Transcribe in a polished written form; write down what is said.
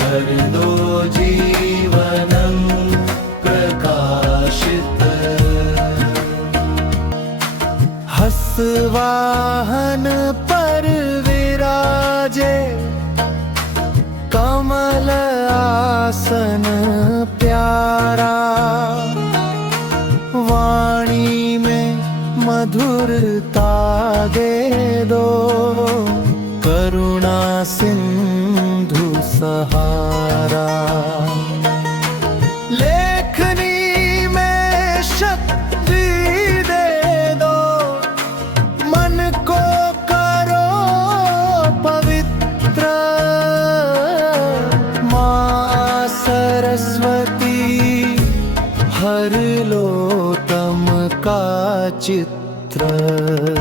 कर दो जीवनं प्रकाशित। हंसवाहन पर विराजे कमल आसन प्यारा, वाणी में मधुरता दे दो, करुणा सिंधु सहारा। लेखनी में शक्ति दे दो, मन को करो पवित्र। माँ सरस्वती हर लो तम का चित्र।